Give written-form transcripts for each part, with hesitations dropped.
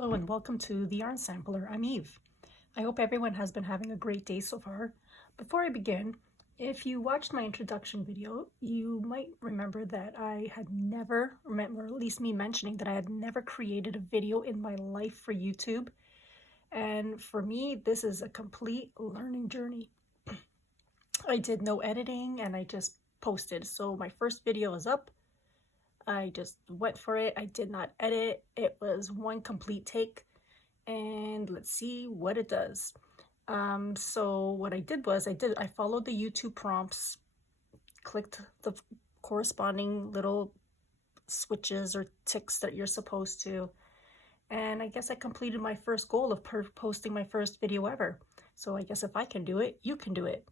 Hello and welcome to the Yarn Sampler. I'm Eve. I hope everyone has been having a great day so far. Before I begin, if you watched my introduction video, you might remember that I had never, or at least me mentioning that I had never created a video in my life for YouTube. And for me, this is a complete learning journey. I did no editing and I just posted. So my first video is up. I just went for it. I did not edit. It was one complete take, and let's see what it does. So what I did was I followed the YouTube prompts, clicked the corresponding little switches or ticks that you're supposed to, and I guess I completed my first goal of posting my first video ever. So I guess if I can do it, you can do it.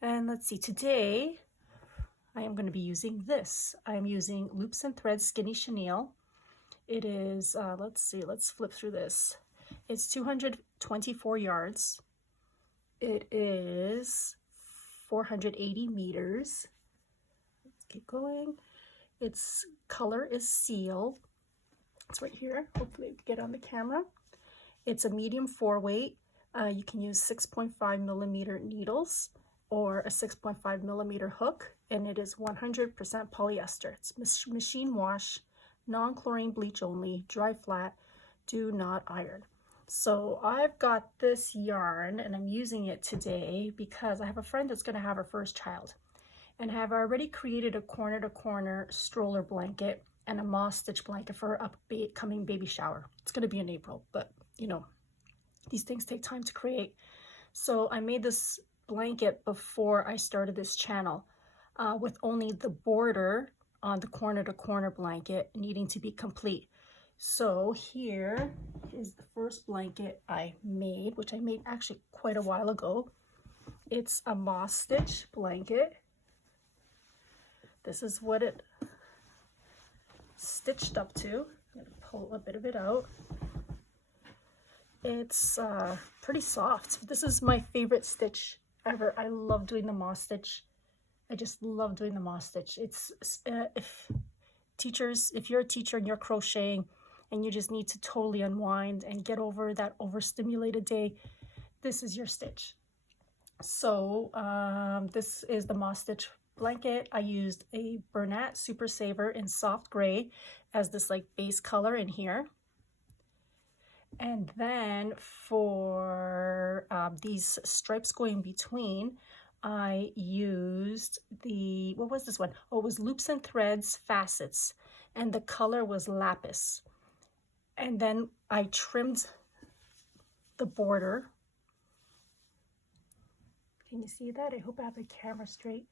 And let's see, today I am going to be using this. I'm using Loops and Threads Skinny Chenille. It is, let's flip through this. It's 224 yards. It is 480 meters. Let's keep going. Its color is Seal. It's right here. Hopefully you can get on the camera. It's a medium 4-weight. You can use 6.5 millimeter needles or a 6.5 millimeter hook, and it is 100% polyester. It's machine wash, non-chlorine bleach only, dry flat, do not iron. So I've got this yarn and I'm using it today because I have a friend that's going to have her first child, and have already created a corner-to-corner stroller blanket and a moss stitch blanket for her upcoming baby shower. It's going to be in April, but you know, these things take time to create. So I made this blanket before I started this channel with only the border on the corner-to-corner blanket needing to be complete. So here is the first blanket I made, which I made actually quite a while ago. It's a moss stitch blanket. This is what it stitched up to. I'm going to pull a bit of it out. It's pretty soft. This is my favorite stitch ever. I love doing the moss stitch. I just love doing the moss stitch. It's if you're a teacher and you're crocheting and you just need to totally unwind and get over that overstimulated day, this is your stitch. So this is the moss stitch blanket. I used a Bernat Super Saver in soft gray as this like base color in here. And then for these stripes going between, I used the, what was this one? Oh, it was Loops and Threads Facets, and the color was Lapis. And then I trimmed the border. Can you see that? I hope I have the camera straight.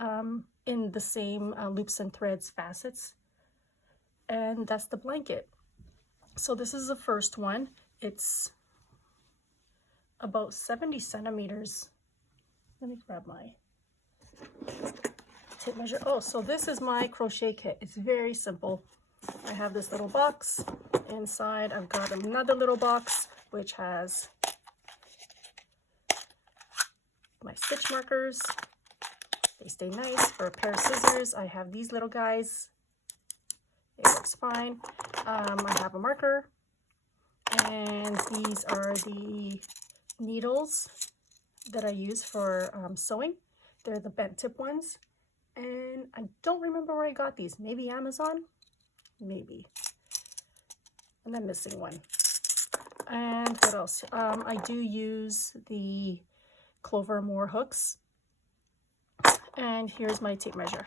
In the same Loops and Threads Facets. And that's the blanket. So this is the first one. It's about 70 centimeters. Let me grab my tape measure. Oh, so this is my crochet kit. It's very simple. I have this little box. Inside, I've got another little box, which has my stitch markers. They stay nice. For a pair of scissors, I have these little guys. It works fine. I have a marker, and these are the needles that I use for sewing. They're the bent tip ones, and I don't remember where I got these. Maybe Amazon? Maybe. And I'm missing one. And what else? I do use the Clover Moore hooks, and here's my tape measure.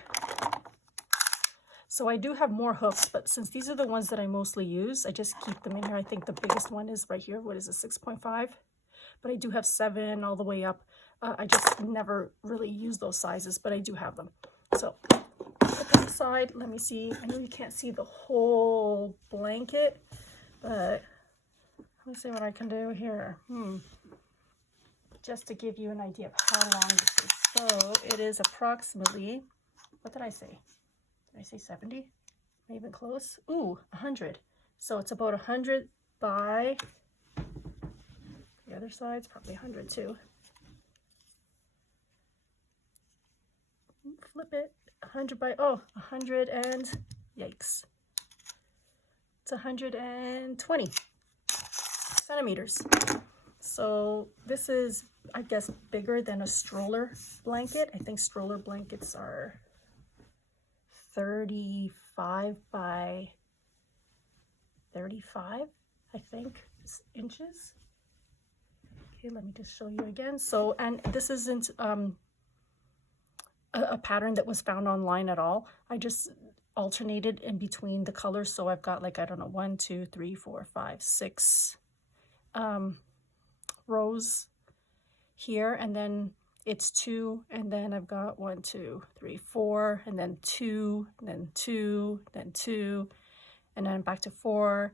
So I do have more hooks, but since these are the ones that I mostly use, I just keep them in here. I think the biggest one is right here. What is it, 6.5? But I do have 7 all the way up. I just never really use those sizes, but I do have them. So put them aside. Let me see. I know you can't see the whole blanket, but let me see what I can do here. Just to give you an idea of how long this is. So it is approximately, what did I say? Did I say 70? Not even close. Ooh, 100. So it's about 100 by, the other side's probably 100 too. Flip it. 100 by, oh, 100 and, yikes. It's 120. centimeters. So this is, I guess, bigger than a stroller blanket. I think stroller blankets are 35 by 35, I think, inches. Okay, let me just show you again. So, and this isn't a pattern that was found online at all. I just alternated in between the colors. So I've got like, I don't know, 1, 2, 3, 4, 5, 6 rows here, and then it's 2, and then I've got 1, 2, 3, 4, and then 2, and then 2, then 2, and then back to 4,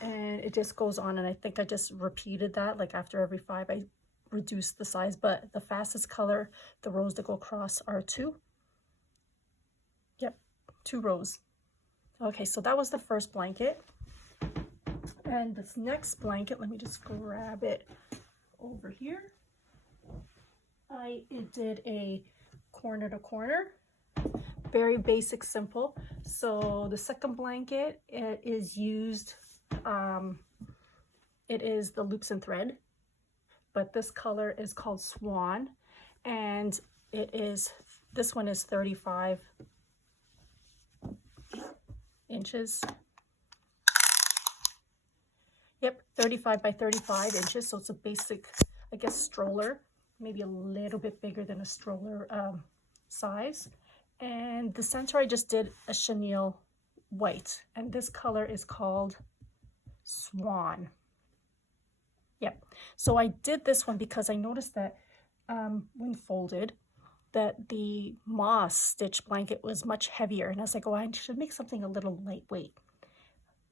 and it just goes on. And I think I just repeated that, like after every 5 I reduced the size, but the fastest color, the rows that go across, are 2. Yep, 2 rows. Okay, so that was the first blanket. And this next blanket, let me just grab it over here. I did a corner to corner, very basic, simple. So the second blanket, it is used, it is the loops and thread, but this color is called Swan, and it is, this one is 35 inches. Yep, 35 by 35 inches. So it's a basic, I guess, stroller, maybe a little bit bigger than a stroller size. And the center, I just did a chenille white, and this color is called Swan. Yep. So I did this one because I noticed that when folded, that the moss stitch blanket was much heavier, and I was like, oh, I should make something a little lightweight.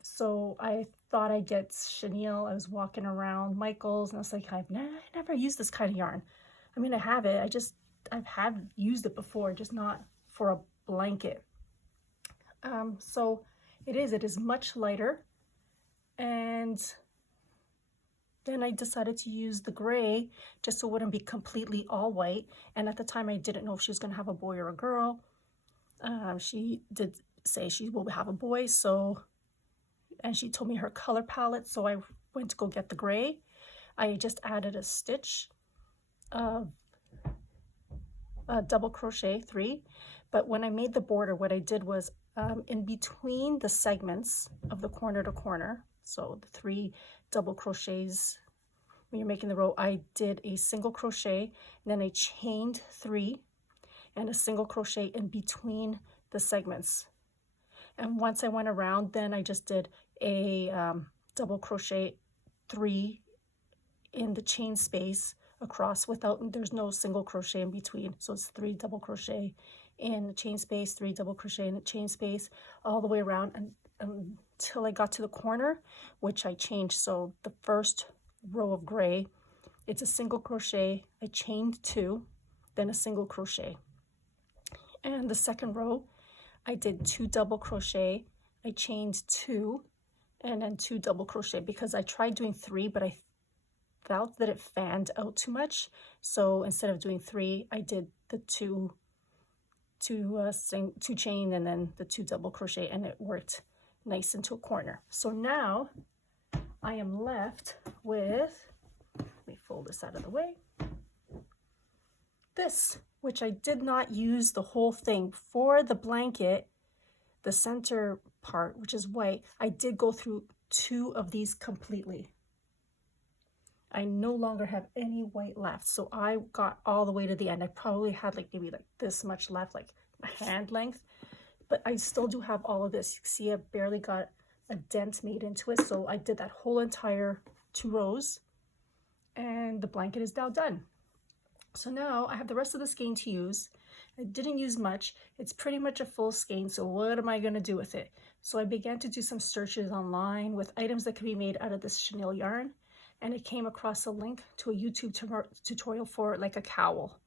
So I thought I'd get chenille. I was walking around Michael's, and I was like, I never used this kind of yarn. I mean, I have it. I've used it before, just not for a blanket. So it is much lighter. And then I decided to use the gray just so it wouldn't be completely all white. And at the time, I didn't know if she was going to have a boy or a girl. She did say she will have a boy, so, and she told me her color palette, so I went to go get the gray. I just added a stitch of double crochet 3, but when I made the border, what I did was in between the segments of the corner to corner, so the 3 double crochets when you're making the row, I did a single crochet, and then I chained 3 and a single crochet in between the segments. And once I went around, then I just did a double crochet 3 in the chain space across without, there's no single crochet in between. So it's 3 double crochet in the chain space, 3 double crochet in the chain space, all the way around until I got to the corner, which I changed. So the first row of gray, it's a single crochet, I chained 2, then a single crochet. And the second row, I did 2 double crochet, I chained 2, and then 2 double crochet, because I tried doing 3, but I felt that it fanned out too much. So instead of doing 3, I did the 2 chain and then the 2 double crochet, and it worked nice into a corner. So now I am left with, let me fold this out of the way, this, which I did not use the whole thing. For the blanket, the center part, which is white, I did go through 2 of these completely. I no longer have any white left, so I got all the way to the end. I probably had like maybe like this much left, like a hand length, but I still do have all of this. You can see I barely got a dent made into it, so I did that whole entire 2 rows, and the blanket is now done. So now I have the rest of the skein to use. I didn't use much. It's pretty much a full skein, so what am I going to do with it? So I began to do some searches online with items that could be made out of this chenille yarn, and I came across a link to a YouTube tutorial for like a cowl.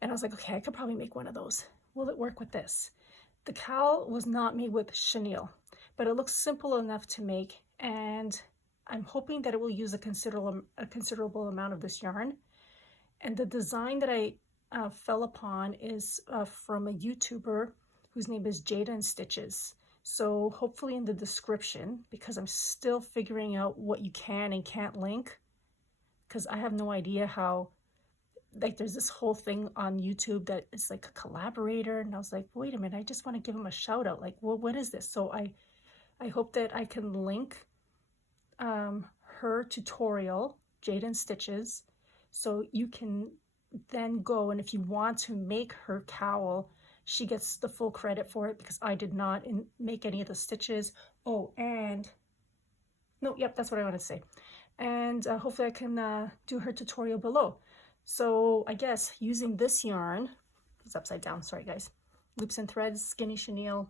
And I was like, okay, I could probably make one of those. Will it work with this? The cowl was not made with chenille, but it looks simple enough to make, and I'm hoping that it will use a considerable amount of this yarn. And the design that I fell upon is from a YouTuber whose name is Jayda InStitches. So hopefully in the description, because I'm still figuring out what you can and can't link, because I have no idea how, like there's this whole thing on YouTube that is like a collaborator, and I was like, wait a minute, I just want to give him a shout out. Like, well, what is this? So I hope that I can link her tutorial, Jayda InStitches, so you can then go, and if you want to make her cowl, she gets the full credit for it because I did not make any of the stitches. Oh, and no, yep, that's what I want to say. And hopefully I can do her tutorial below. So I guess using this yarn, it's upside down, sorry guys, loops and threads, skinny chenille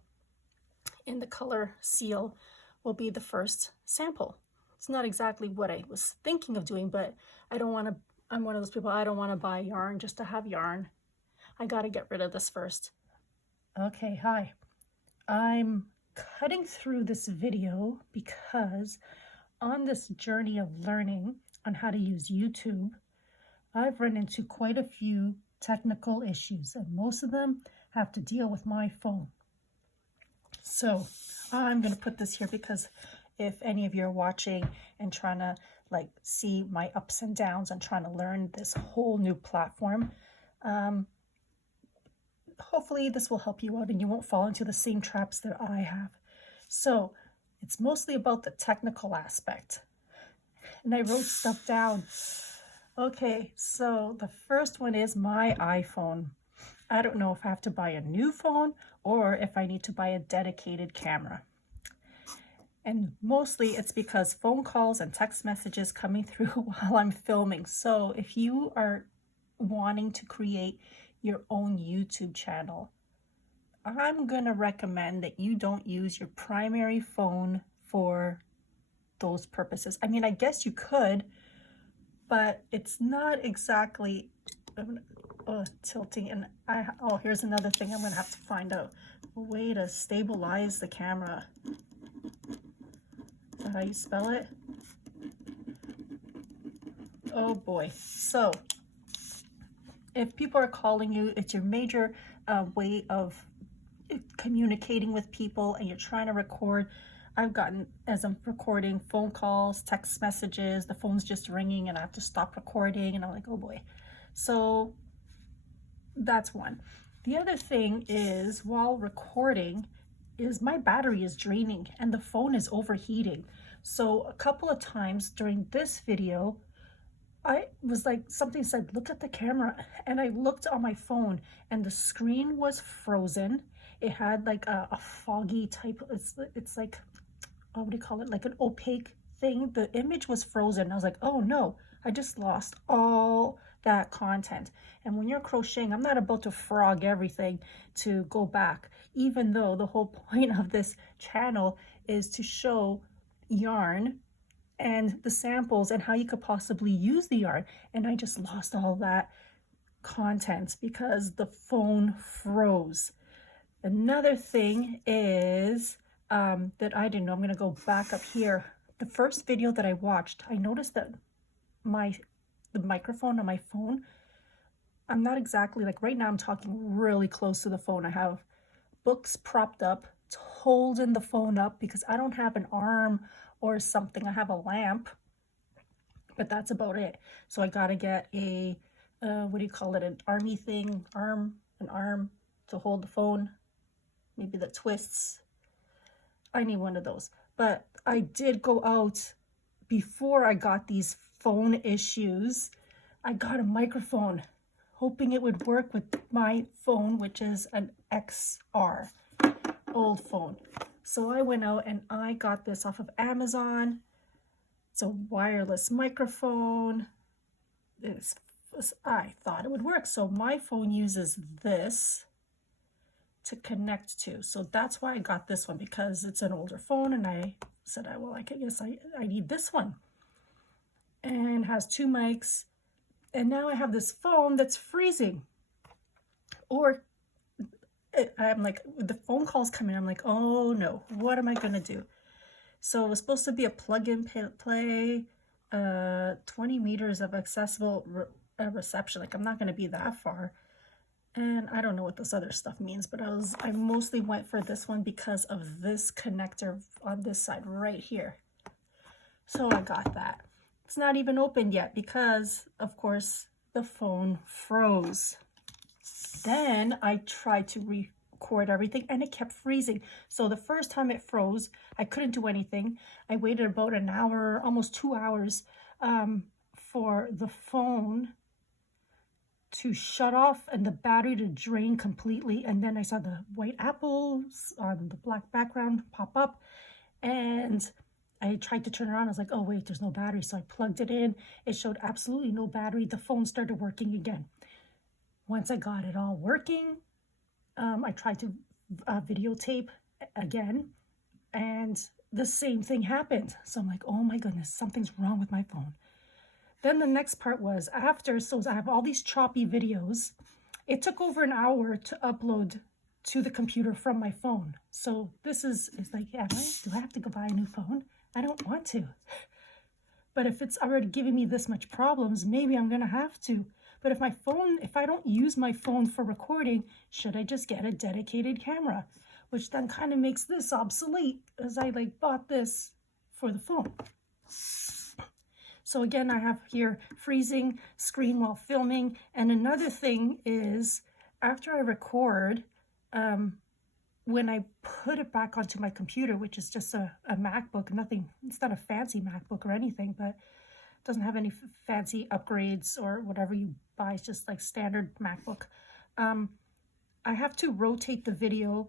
in the color seal will be the first sample. It's not exactly what I was thinking of doing, but I don't want to, I'm one of those people, I don't want to buy yarn just to have yarn. I got to get rid of this first. Okay, hi. I'm cutting through this video because on this journey of learning on how to use YouTube, I've run into quite a few technical issues, and most of them have to deal with my phone. So I'm going to put this here because if any of you are watching and trying to like see my ups and downs and trying to learn this whole new platform, hopefully this will help you out and you won't fall into the same traps that I have. So it's mostly about the technical aspect. And I wrote stuff down. Okay, so the first one is my iPhone. I don't know if I have to buy a new phone or if I need to buy a dedicated camera. And mostly it's because phone calls and text messages coming through while I'm filming. So if you are wanting to create your own YouTube channel, I'm gonna recommend that you don't use your primary phone for those purposes. I mean, I guess you could, but it's not exactly tilting. And oh, here's another thing I'm gonna have to find out. A way to stabilize the camera. Is that how you spell it? Oh boy. So if people are calling you, it's your major way of communicating with people, and you're trying to record. I've gotten, as I'm recording, phone calls, text messages, the phone's just ringing and I have to stop recording, and I'm like, oh boy. So that's one. The other thing is, while recording, is my battery is draining and the phone is overheating. So a couple of times during this video, I was like, something said, look at the camera, and I looked on my phone and the screen was frozen. It had like a foggy type, it's like, what do you call it? Like an opaque thing. The image was frozen. I was like, oh no, I just lost all that content. And when you're crocheting, I'm not about to frog everything to go back, even though the whole point of this channel is to show yarn and the samples and how you could possibly use the yarn. And I just lost all that content because the phone froze. Another thing is that I didn't know. I'm going to go back up here. The first video that I watched, I noticed that the microphone on my phone, I'm not exactly, like right now I'm talking really close to the phone. I have books propped up, it's holding the phone up because I don't have an arm or something. I have a lamp, but that's about it. So I got to get a, what do you call it? An army thing, an arm to hold the phone. Maybe the twists. I need one of those. But I did go out before I got these phone issues. I got a microphone, hoping it would work with my phone, which is an XR, old phone. So I went out and I got this off of Amazon. It's a wireless microphone. I thought it would work. So my phone uses this to connect to. So that's why I got this one, because it's an older phone, and I said, well, I guess I need this one. And has 2 mics. And now I have this phone that's freezing. Or I'm like, the phone calls come in, I'm like, oh no, what am I gonna do? So it was supposed to be a plug-in play, 20 meters of accessible reception. Like, I'm not gonna be that far. And I don't know what this other stuff means, but I mostly went for this one because of this connector on this side right here. So I got that. It's not even opened yet because, of course, the phone froze. Then I tried to record everything and it kept freezing. So the first time it froze, I couldn't do anything. I waited about an hour, almost 2 hours, for the phone to shut off and the battery to drain completely. And then I saw the white apples on the black background pop up, and I tried to turn it on. I was like, oh wait, there's no battery. So I plugged it in. It showed absolutely no battery. The phone started working again. Once I got it all working, I tried to videotape again, and the same thing happened. So I'm like, oh my goodness, something's wrong with my phone. Then the next part was after, so I have all these choppy videos. It took over an hour to upload to the computer from my phone. So this is like, yeah, do I have to go buy a new phone? I don't want to. But if it's already giving me this much problems, maybe I'm gonna have to. But if I don't use my phone for recording, should I just get a dedicated camera? Which then kind of makes this obsolete, as I bought this for the phone. So again, I have here freezing screen while filming. And another thing is, after I record, when I put it back onto my computer, which is just a MacBook, it's not a fancy MacBook or anything, but it doesn't have any fancy upgrades or whatever you buy. It's just like standard MacBook. I have to rotate the video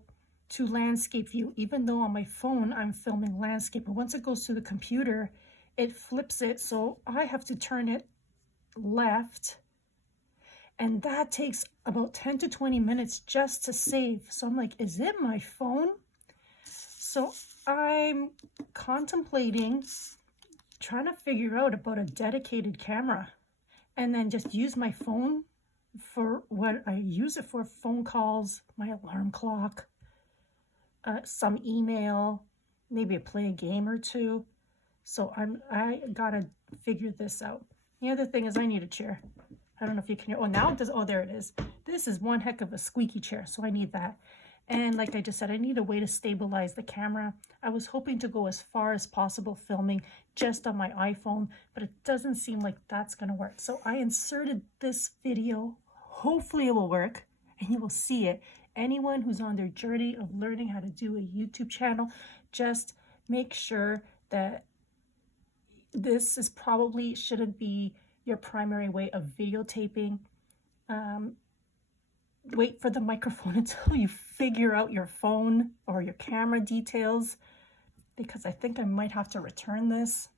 to landscape view, even though on my phone I'm filming landscape. But once it goes to the computer, it flips it, so I have to turn it left, and that takes about 10 to 20 minutes just to save. So I'm like, is it my phone? So I'm contemplating trying to figure out about a dedicated camera and then just use my phone for what I use it for: phone calls, my alarm clock, some email, maybe play a game or two. So I gotta figure this out. The other thing is I need a chair. I don't know if you can hear. Oh, now it does. Oh, there it is. This is one heck of a squeaky chair, so I need that. And like I just said, I need a way to stabilize the camera. I was hoping to go as far as possible filming just on my iPhone, but it doesn't seem like that's gonna work. So I inserted this video. Hopefully it will work and you will see it. Anyone who's on their journey of learning how to do a YouTube channel, just make sure that this is probably shouldn't be your primary way of videotaping. Wait for the microphone until you figure out your phone or your camera details, because I think I might have to return this.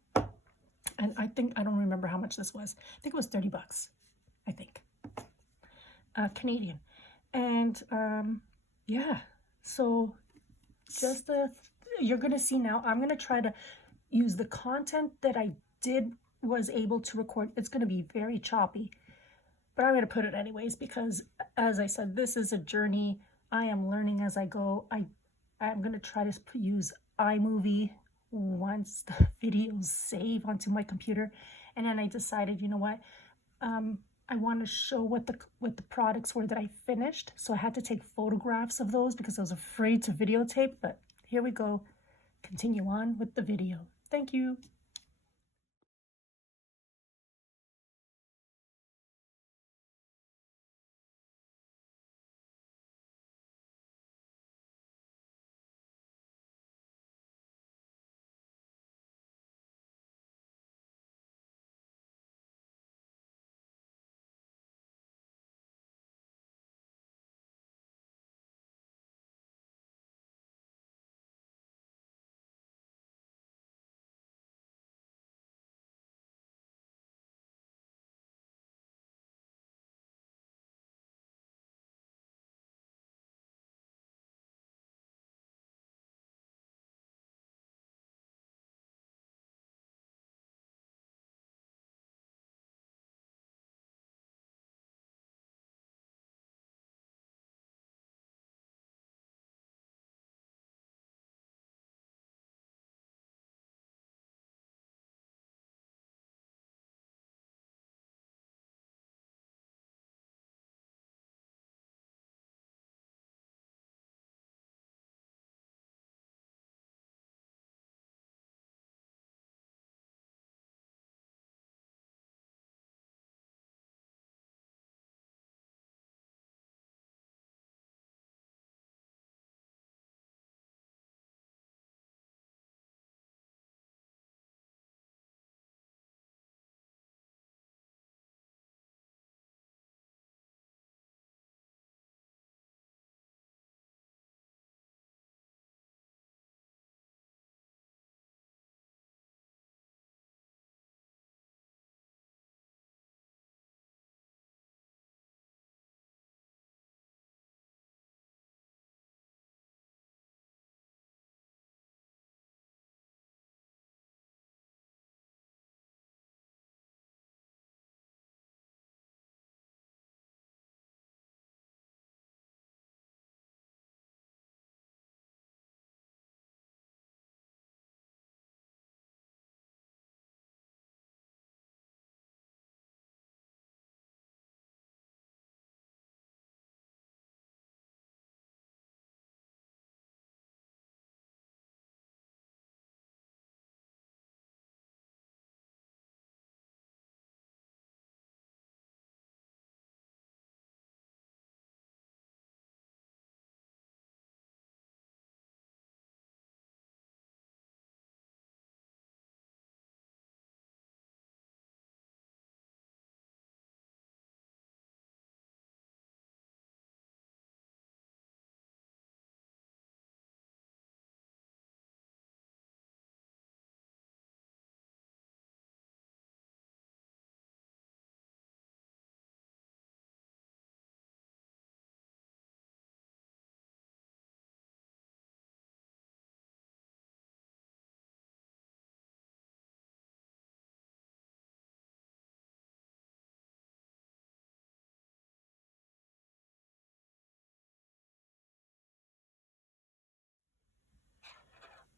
And I don't remember how much this was. I think it was 30 bucks, I think, Canadian. And yeah, so just you're gonna see now, I'm gonna try to use the content that I was able to record. It's going to be very choppy, but I'm going to put it anyways because, as I said, this is a journey. I am learning as I go. I'm going to try to use iMovie once the videos save onto my computer. And then I decided, you know what, I want to show what the products were that I finished. So I had to take photographs of those because I was afraid to videotape. But here we go. Continue on with the video. Thank you.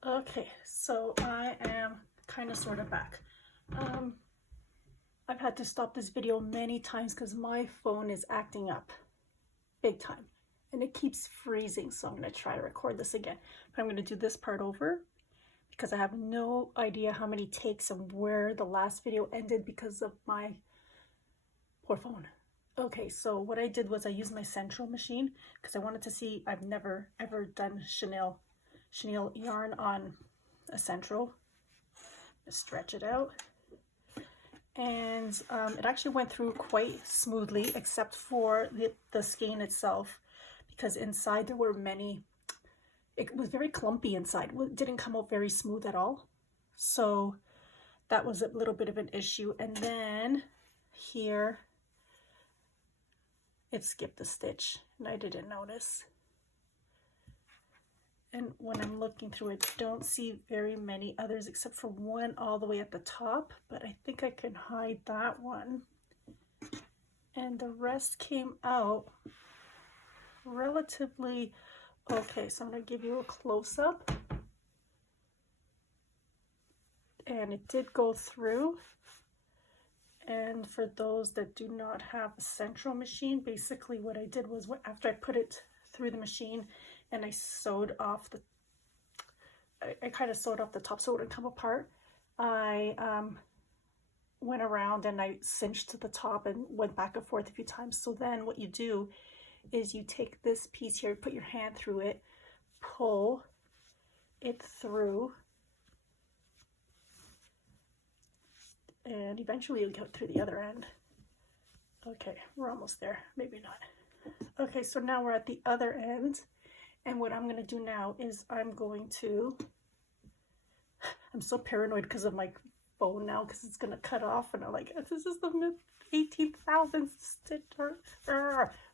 Okay, so I am kind of sort of back. I've had to stop this video many times because my phone is acting up big time and it keeps freezing, so I'm going to try to record this again. But I'm going to do this part over because I have no idea how many takes and where the last video ended because of my poor phone. Okay, so what I did was I used my central machine because I wanted to see. I've never ever done chenille yarn on a central. Just stretch it out, and it actually went through quite smoothly, except for the skein itself, because inside there were many. It was very clumpy inside. It didn't come out very smooth at all, so that was a little bit of an issue. And then here it skipped a stitch and I didn't notice. And when I'm looking through it, don't see very many others except for one all the way at the top, but I think I can hide that one. And the rest came out relatively okay. So I'm going to give you a close-up. And it did go through. And for those that do not have a central machine, basically what I did was after I put it through the machine and I sewed off I kind of sewed off the top so it wouldn't come apart, I went around and I cinched to the top and went back and forth a few times. So then what you do is you take this piece here, put your hand through it, pull it through, and eventually you'll get through the other end. Okay, we're almost there, maybe not. Okay, so now we're at the other end, and what I'm going to do now is I'm so paranoid because of my phone now, because it's going to cut off, and I'm like, this is the 18,000th stitch.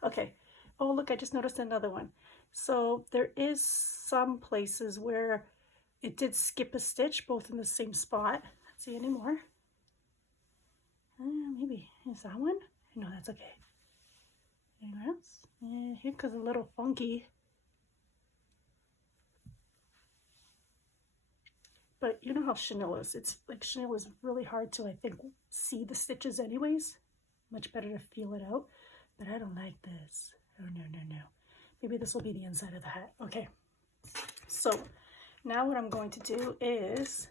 Okay, oh look, I just noticed another one. So there is some places where it did skip a stitch, both in the same spot. Let's see any more. Maybe is that one? No, that's okay. Anyone else? Here goes a little funky. But you know how chenille is. It's like chenille is really hard to, I think, see the stitches anyways. Much better to feel it out. But I don't like this. Oh, no, no, no. Maybe this will be the inside of the hat. Okay. So now what I'm going to do is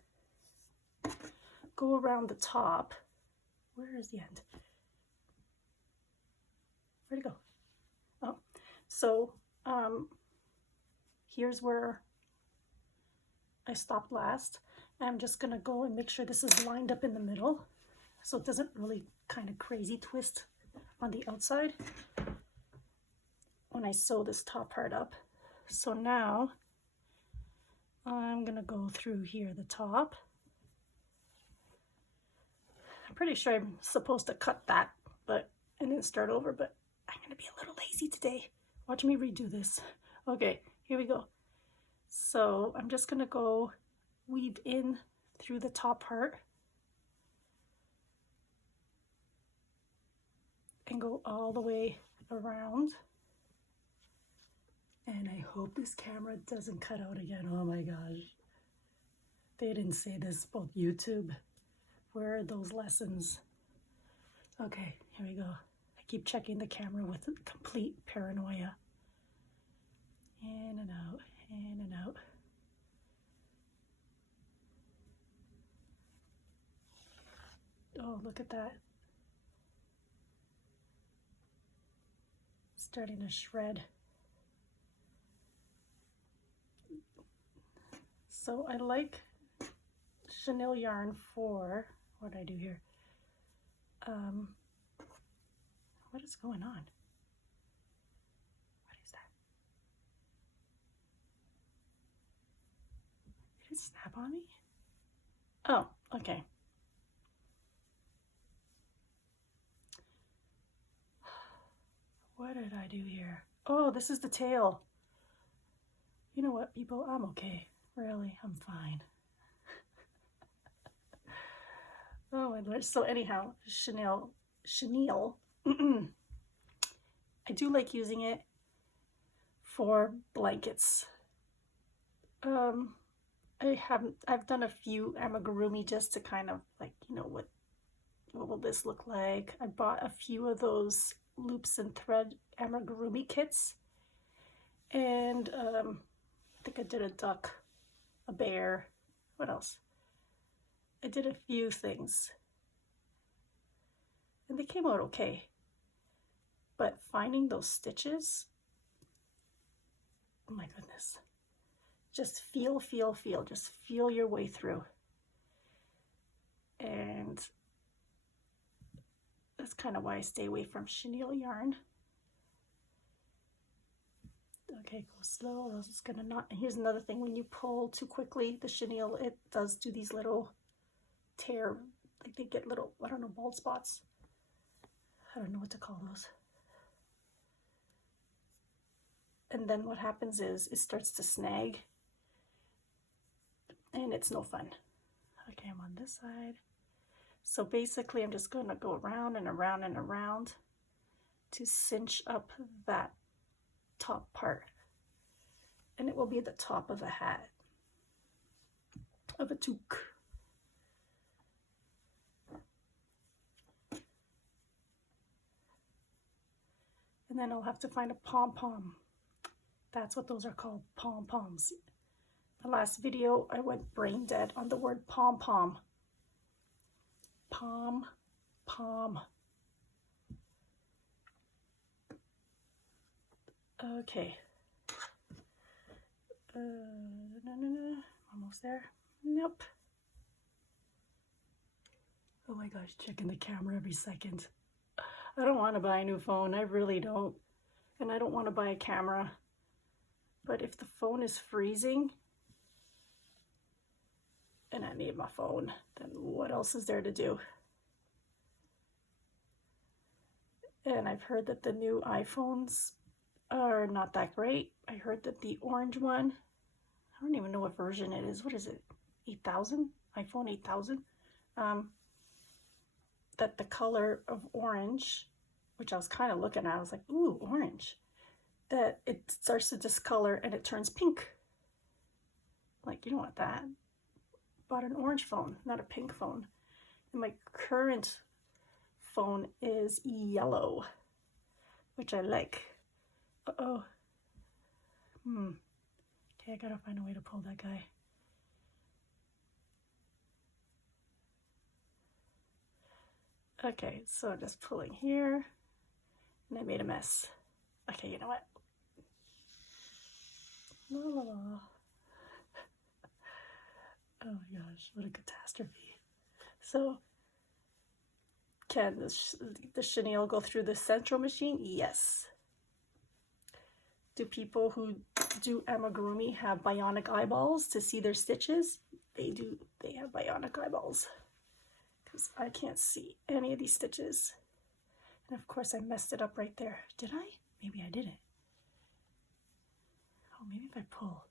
go around the top. Where is the end? Where'd it go? Oh, so here's where I stopped last. I'm just gonna go and make sure this is lined up in the middle so it doesn't really kind of crazy twist on the outside when I sew this top part up. So now I'm gonna go through here, the top. I'm pretty sure I'm supposed to cut that, and then start over, but I'm gonna be a little lazy today. Watch me redo this. Okay, here we go. So I'm just gonna go weave in through the top part and go all the way around. And I hope this camera doesn't cut out again. Oh my gosh. They didn't say this about YouTube. Where are those lessons? Okay, here we go. I keep checking the camera with complete paranoia. In and out, in and out. Oh, look at that. Starting to shred. So I like chenille yarn for, what did I do here? What is going on? What is that? Did it snap on me? Oh, okay. What did I do here? Oh, this is the tail. You know what, people? I'm okay. Really, I'm fine. Oh my Lord. So anyhow, chenille. I do like using it for blankets. I've done a few amigurumi just to kind of like, you know, what will this look like. I bought a few of those loops and thread amigurumi kits, and I think I did a duck, a bear, what else? I did a few things and they came out okay, but finding those stitches, oh my goodness, just feel, just feel your way through. And that's kind of why I stay away from chenille yarn. Okay, go slow or else it's gonna not. And here's another thing, when you pull too quickly, the chenille, it does do these little tear, like they get little, I don't know, bald spots. I don't know what to call those. And then what happens is it starts to snag and it's no fun. Okay, I'm on this side. So basically I'm just going to go around and around and around to cinch up that top part. And it will be the top of a hat, of a toque. And then I'll have to find a pom-pom. That's what those are called, pom-poms. The last video I went brain dead on the word pom-pom. Pom-pom. Okay. No. Almost there. Nope. Oh my gosh, checking the camera every second. I don't want to buy a new phone. I really don't. And I don't want to buy a camera. But if the phone is freezing and I need my phone, then what else is there to do? And I've heard that the new iPhones are not that great. I heard that the orange one, I don't even know what version it is. What is it? 8000? iPhone 8000? That the color of orange, which I was kind of looking at, I was like, ooh, orange, that it starts to discolor and it turns pink. Like, you don't want that. Bought an orange phone, not a pink phone. And my current phone is yellow, which I like. Uh-oh. Okay, I gotta find a way to pull that guy. Okay, so I'm just pulling here, and I made a mess. Okay, you know what? La la la. Oh my gosh, what a catastrophe. So, can the chenille go through the central machine? Yes. Do people who do amigurumi have bionic eyeballs to see their stitches? They do. They have bionic eyeballs. Because I can't see any of these stitches. And of course I messed it up right there. Did I? Maybe I didn't. Oh, maybe if I pull.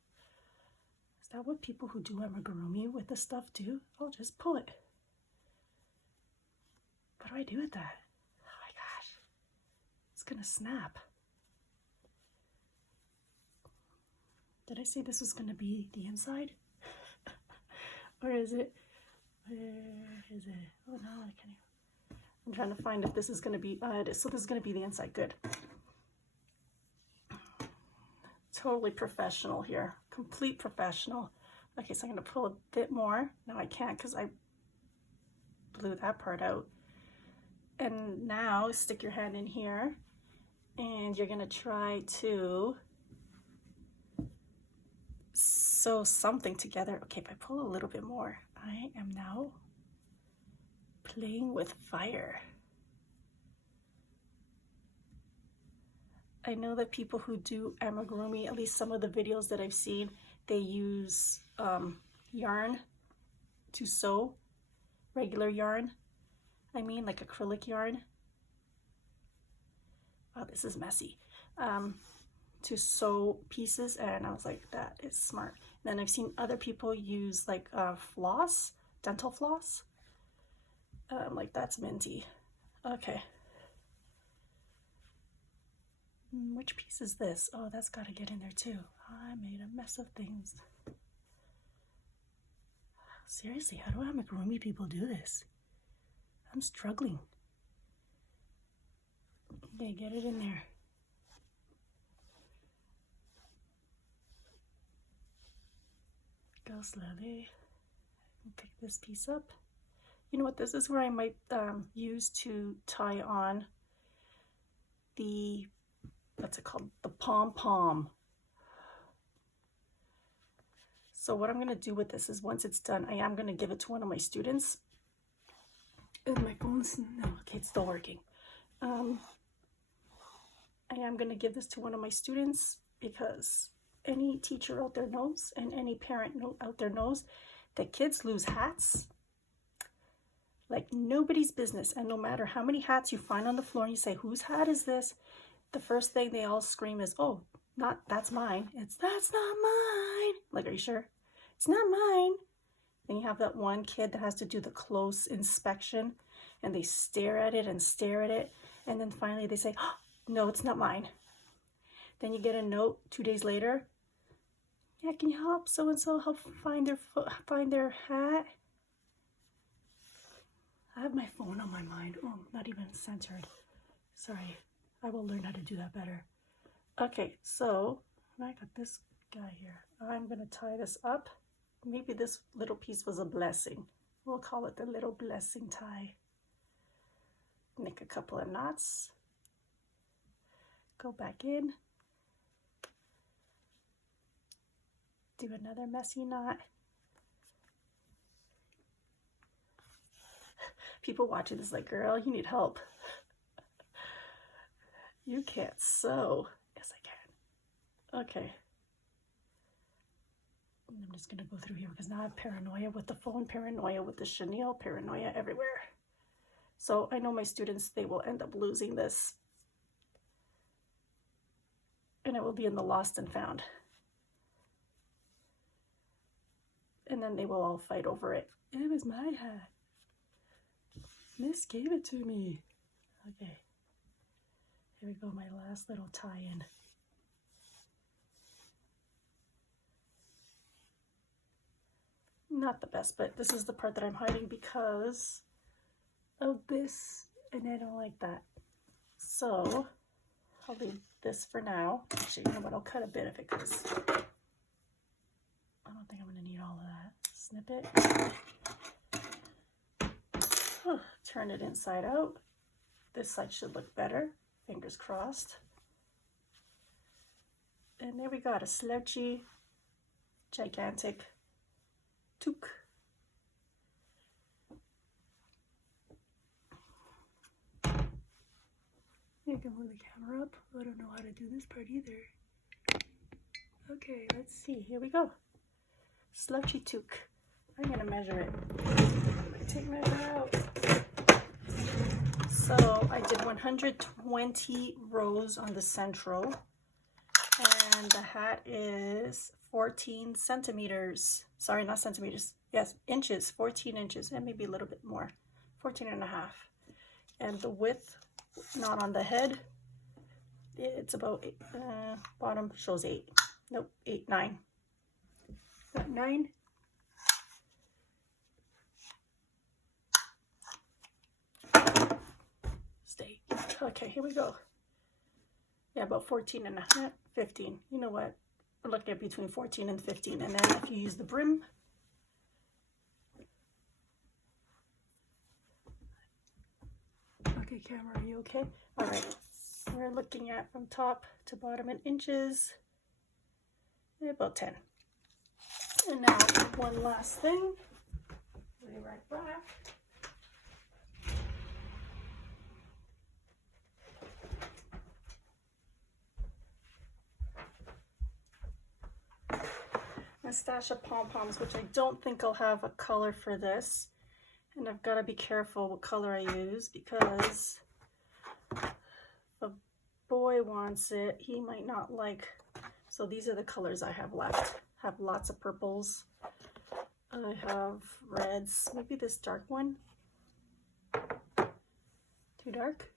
Is that what people who do amigurumi with the stuff do? I'll just pull it. What do I do with that? Oh my gosh. It's gonna snap. Did I say this was gonna be the inside? Or is it? Where is it? Oh no, I can't even. I'm trying to find if this is going to be, it is. So this is going to be the inside. Good. Totally professional here. Complete professional. Okay, so I'm going to pull a bit more. No, I can't because I blew that part out. And now stick your hand in here and you're going to try to sew something together. Okay, if I pull a little bit more, I am now playing with fire. I know that people who do amigurumi, at least some of the videos that I've seen, they use yarn to sew, regular yarn. I mean like acrylic yarn. Oh, this is messy. To sew pieces, and I was like, that is smart. And then I've seen other people use like floss, dental floss. Like that's minty. Okay. Which piece is this? Oh, that's got to get in there too. I made a mess of things. Seriously, how do amigurumi people do this? I'm struggling. Okay, get it in there. Go slowly. Pick this piece up. You know what, this is where I might use to tie on the, what's it called? The pom-pom. So what I'm going to do with this is once it's done, I am going to give it to one of my students. And my phone's, no, okay, it's still working. I am going to give this to one of my students because any teacher out there knows, and any parent out there knows, that kids lose hats like nobody's business. And no matter how many hats you find on the floor and you say, whose hat is this? The first thing they all scream is, oh, that's mine. It's, that's not mine. Like, are you sure? It's not mine. Then you have that one kid that has to do the close inspection and they stare at it and stare at it. And then finally they say, oh, no, it's not mine. Then you get a note 2 days later. Yeah, can you help so-and-so help find their hat? I have my phone on my mind. Oh, not even centered. Sorry, I will learn how to do that better. Okay, so I got this guy here. I'm gonna tie this up. Maybe this little piece was a blessing. We'll call it the little blessing tie. Make a couple of knots. Go back in. Do another messy knot. People watching this like, girl, you need help. You can't sew. Yes, I can. Okay. I'm just going to go through here because now I have paranoia with the phone, paranoia with the Chenille, paranoia everywhere. So I know my students, they will end up losing this. And it will be in the lost and found. And then they will all fight over it. It was my hat. Miss gave it to me. Okay. Here we go, my last little tie-in. Not the best, but this is the part that I'm hiding because of this, and I don't like that. So I'll leave this for now. Actually, you know what? I'll cut a bit of it because I don't think I'm going to need all of that. Snip it. Oh, turn it inside out. This side should look better. Fingers crossed. And there we got a slouchy, gigantic toque. You can move the camera up. I don't know how to do this part either. Okay, let's see. Here we go. Slouchy toque. I'm gonna measure it. Take measure out. So I did 120 rows on the central, and the hat is 14 centimeters. Sorry, not centimeters. Yes, inches, 14 inches, and maybe a little bit more, 14 and a half. And the width, not on the head, it's about 8, bottom shows 8. Nope, 8, 9. Got 9. Stay. Okay, here we go. Yeah, about 14 and a half, 15. You know what? We're looking at between 14 and 15. And then if you use the brim, okay, camera, are you okay? All right, we're looking at from top to bottom in inches, about 10. And now one last thing. We'll be right back. A stash of pom-poms, which I don't think I'll have a color for this. And I've got to be careful what color I use because if a boy wants it, he might not like. So these are the colors I have left. I have lots of purples. I have reds. Maybe this dark one. Too dark?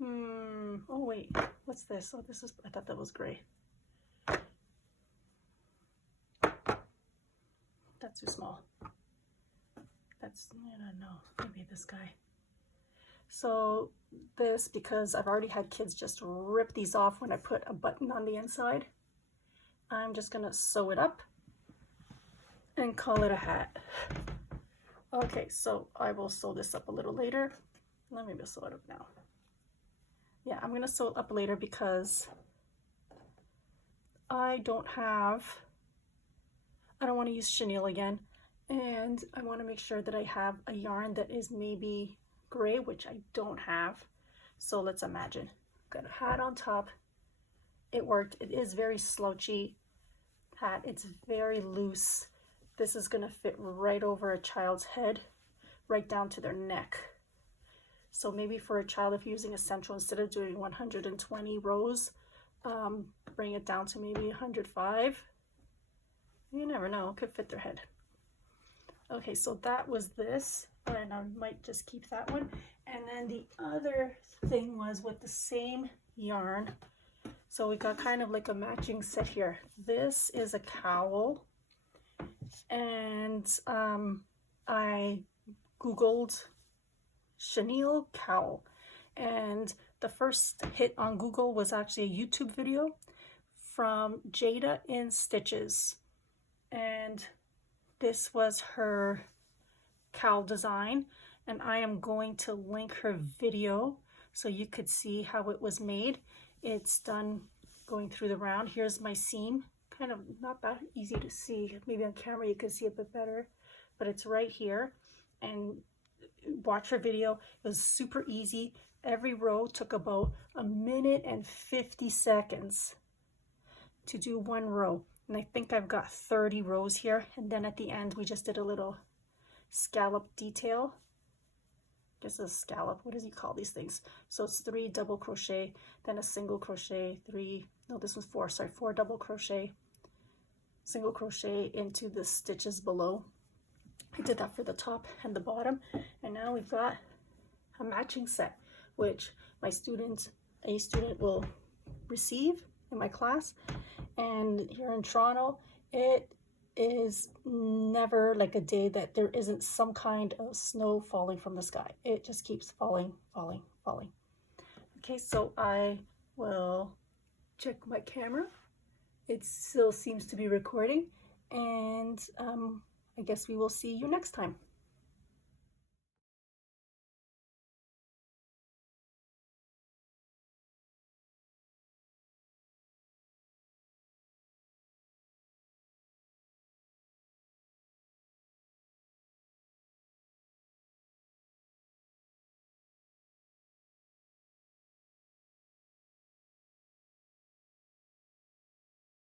Oh wait, what's this? Oh, this is, I thought that was gray. that too small? That's, I don't know, maybe this guy. So this, because I've already had kids just rip these off when I put a button on the inside, I'm just gonna sew it up and call it a hat. Okay, so I will sew this up a little later. Let me just sew it up now. Yeah, I'm gonna sew it up later because I don't want to use chenille again, and I want to make sure that I have a yarn that is maybe gray, which I don't have. So let's imagine. Got a hat on top. It worked. It is very slouchy hat. It's very loose. This is going to fit right over a child's head, right down to their neck. So maybe for a child, if you're using essential, instead of doing 120 rows, bring it down to maybe 105. You never know, it could fit their head. Okay, so that was this, and I might just keep that one. And then the other thing was with the same yarn. So we got kind of like a matching set here. This is a cowl, and I Googled chenille cowl, and the first hit on Google was actually a YouTube video from Jayda InStitches, and this was her cowl design, and I am going to link her video so you could see how it was made. It's done going through the round. Here's my seam, kind of not that easy to see. Maybe on camera you can see a bit better, but it's right here. And watch her video. It was super easy. Every row took about 1 minute and 50 seconds to do one row. And I think I've got 30 rows here. And then at the end, we just did a little scallop detail. I guess a scallop, what does he call these things? So it's 3 double crochet, then a single crochet, 4 double crochet, single crochet into the stitches below. I did that for the top and the bottom, and now we've got a matching set, which a student will receive in my class. And here in Toronto, it is never like a day that there isn't some kind of snow falling from the sky. It just keeps falling, falling, falling. Okay, so I will check my camera. It still seems to be recording, and I guess we will see you next time.